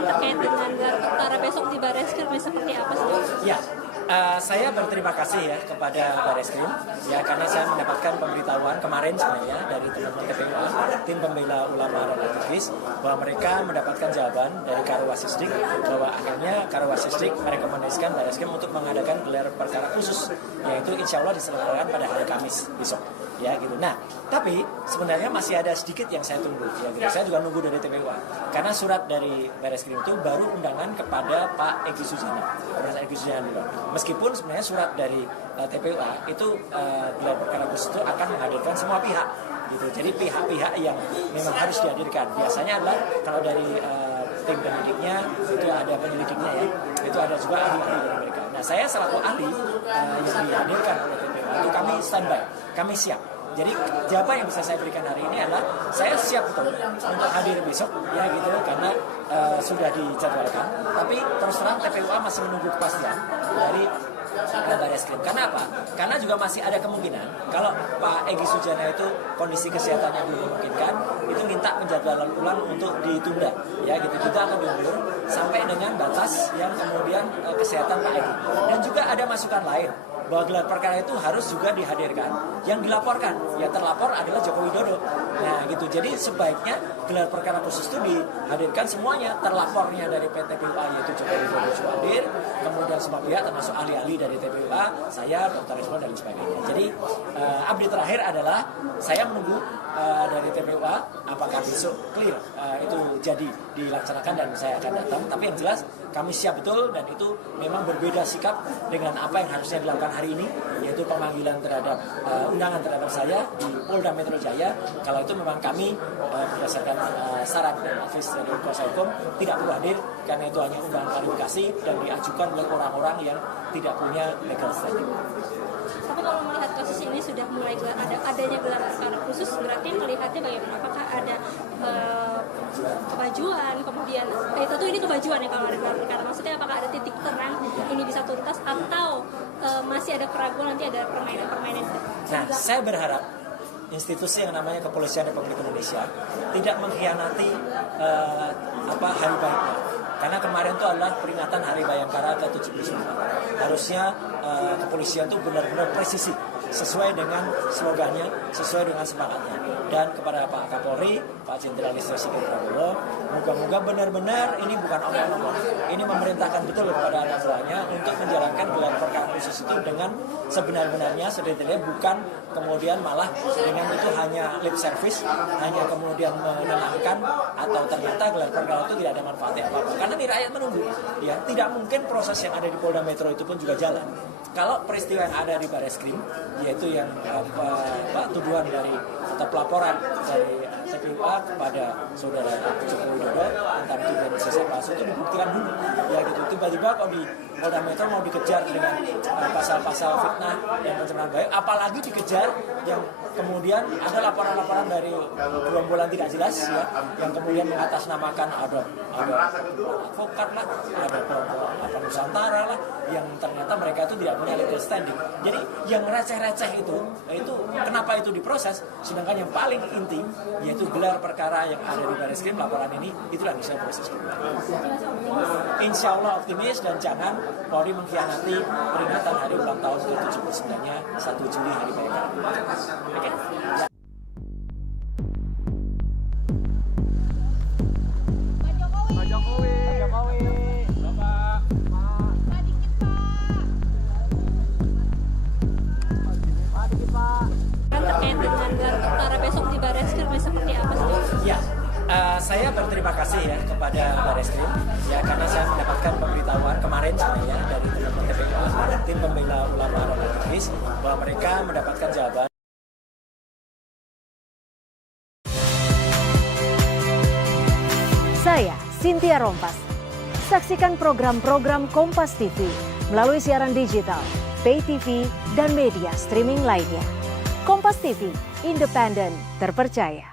disampaikan terkait dengan gelar perkara besok di Barreskrim seperti apa sih? Ya, saya berterima kasih ya kepada Barreskrim ya karena saya mendapatkan pemberitahuan kemarin sebenarnya dari teman-teman TPUA, tim pembela ulama dan aktivis, bahwa mereka mendapatkan jawaban dari Karwasisdik bahwa akhirnya Karwasisdik merekomendasikan Barreskrim untuk mengadakan gelar perkara khusus, yaitu insya Allah diselenggarakan pada hari Kamis besok. Ya gitu. Nah, tapi sebenarnya masih ada sedikit yang saya tunggu. Ya, gitu. Saya juga nunggu dari TPUA karena surat dari Barreskrim itu baru undangan kepada Pak Egy Sujana, Komnas Egy Sujana dulu. Meskipun sebenarnya surat dari TPUA itu gelar perkara khusus itu akan menghadirkan semua pihak. Gitu. Jadi pihak-pihak yang memang harus dihadirkan. Biasanya adalah kalau dari tim penyidiknya itu ada penyelidiknya ya, itu ada juga ahli-ahli dari mereka. Nah, saya selaku ahli yang dihadirkan oleh TPUA itu kami standby, kami siap. Jadi jawaban yang bisa saya berikan hari ini adalah saya siap betul untuk hadir besok ya gitu karena sudah dijadwalkan. Tapi terus terang TPUA masih menunggu kepastian dari Barreskrim. Karena apa? Karena juga masih ada kemungkinan kalau Pak Egy Sujana itu kondisi kesehatannya belum memungkinkan, itu minta penjadwalan ulang untuk ditunda. Ya gitu, kita akan diundur sampai dengan batas yang kemudian kesehatan Pak Egy. Dan juga ada masukan lain bahwa gelar perkara itu harus juga dihadirkan yang dilaporkan. Ya terlapor adalah Joko Widodo. Nah gitu, jadi sebaiknya gelar perkara khusus itu dihadirkan semuanya. Terlapornya dari PTPUA yaitu Joko Widodo hadir, kemudian semua pihak termasuk ahli-ahli dari TPUA, saya, Dr. Rismon dan sebagainya. Jadi update terakhir adalah saya menunggu dari TPUA apakah besok clear itu jadi dilaksanakan dan saya akan datang. Tapi yang jelas kami siap betul dan itu memang berbeda sikap dengan apa yang harusnya dilakukan hari ini, yaitu pemanggilan terhadap undangan terhadap saya di Polda Metro Jaya. Kalau itu memang kami berdasarkan saran dan advice dari kuasa hukum tidak perlu hadir karena itu hanya undangan klarifikasi dan diajukan oleh orang-orang yang tidak punya legal standing. Tapi kalau melihat kasus ini sudah mulai adanya gelar perkara khusus, berarti melihatnya bagaimana? Apakah ada kebajuan, kemudian itu ini kebajuan ya kalau ada gelar perkara? Maksudnya apakah ada titik terang ini bisa tuntas atau masih ada keraguan nanti ada permainan-permainan? Nah, saya berharap institusi yang namanya Kepolisian Republik Indonesia tidak mengkhianati hari baiknya. Karena kemarin itu adalah peringatan Hari Bayangkara ke-79. Harusnya kepolisian itu benar-benar presisi sesuai dengan slogannya, sesuai dengan semangatnya. Dan kepada Pak Kapolri, Pak Jenderal Listio Sigit Prabowo, moga-moga benar-benar ini bukan omong-omong. Ini memerintahkan betul kepada anak buahnya untuk menjalankan gelar perkara khusus itu dengan sebenar-benarnya, sedetailnya, bukan kemudian malah dengan itu hanya lip service, hanya kemudian menenangkan atau ternyata gelar perkara itu tidak ada manfaatnya apa-apa. Karena ini rakyat menunggu, ya tidak mungkin proses yang ada di Polda Metro itu pun juga jalan. Kalau peristiwa yang ada di Barreskrim, yaitu yang tuduhan dari atau pelaporan dari TPUA kepada saudara Joko Widodo tentang tuduhan sisa palsu itu dibuktikan dulu, ya gitu. Tiba-tiba kok di Polda Metro mau dikejar dengan pasal-pasal fitnah dan pencemaran baik, apalagi dikejar yang kemudian ada laporan-laporan dari gerombolan tidak jelas ya, yang kemudian mengatasnamakan ada advokat lah, ada kelompok Nusantara lah, yang ternyata mereka itu tidak punya legal standing. Jadi yang receh-receh itu kenapa itu diproses, sedangkan yang paling intim yaitu gelar perkara yang ada di Barreskrim, laporan ini itulah yang bisa proses. Insya Allah optimis dan jangan Polri mengkhianati peringatan hari ulang tahun ke-79-nya 1 Juli Hari Bayangkara. Oke? Pak Jokowi. Bapak. Pak dikit Pak. Terkait dengan gelar perkara besok di Barreskrim seperti apa sih? Ya, saya berterima kasih ya kepada Barreskrim ya karena saya mendapatkan pemberitahuan kemarin sebenarnya dari teman-teman TPUA, tim pembela ulama dan aktivis, bahwa mereka mendapatkan jawaban. Saya Cynthia Rompas. Saksikan program-program Kompas TV melalui siaran digital, pay TV, dan media streaming lainnya. Kompas TV, independen, terpercaya.